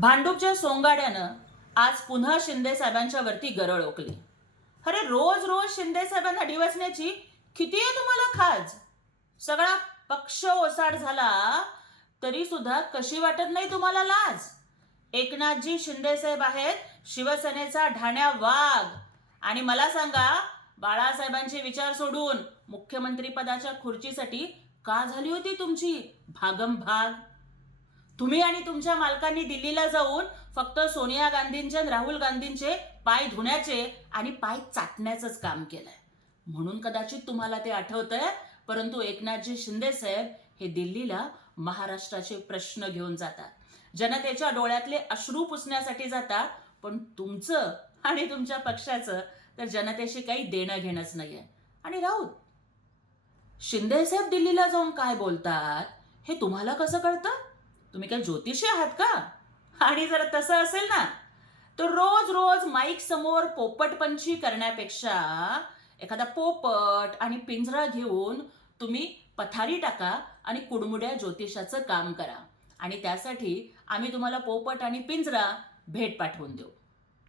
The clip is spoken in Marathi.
भांडूपच्या सोंगाड्यानं आज पुन्हा शिंदेसाहेबांच्या वरती गरळ ओकली. अरे रोज रोज शिंदेसाहेबांना डिवसण्याची किती आहे तुम्हाला खाज? सगळा पक्ष ओसाड झाला तरी सुद्धा कशी वाटत नाही तुम्हाला लाज? एकनाथजी शिंदेसाहेब आहेत शिवसेनेचा ढाण्या वाघ. आणि मला सांगा बाळासाहेबांचे विचार सोडून मुख्यमंत्री पदाच्या खुर्चीसाठी का झाली होती तुमची भागम भाग? तुम्ही आणि तुमच्या मालकांनी दिल्लीला जाऊन फक्त सोनिया गांधींचे आणि राहुल गांधींचे पाय धुण्याचे आणि पाय चाटण्याचंच काम केलंय. म्हणून कदाचित तुम्हाला ते आठवतंय परंतु एकनाथजी शिंदे साहेब हे दिल्लीला महाराष्ट्राचे प्रश्न घेऊन जातात. जनतेच्या डोळ्यातले अश्रू पुसण्यासाठी जातात पण तुमचं आणि तुमच्या पक्षाचं तर जनतेशी काही देणं घेणंच नाहीये. आणि राऊत शिंदे साहेब दिल्लीला जाऊन काय बोलतात? हे तुम्हाला कसं कळतं? तुम्ही काय ज्योतिषी आहात का? आणि जर तसं असेल ना तर रोज रोज माईक समोर पोपटपंची करण्यापेक्षा एखादा पोपट आणि पिंजरा घेऊन तुम्ही पथारी टाका आणि कुडमुड्या ज्योतिषाचं काम करा. आणि त्यासाठी आम्ही तुम्हाला पोपट आणि पिंजरा भेट पाठवून देऊ.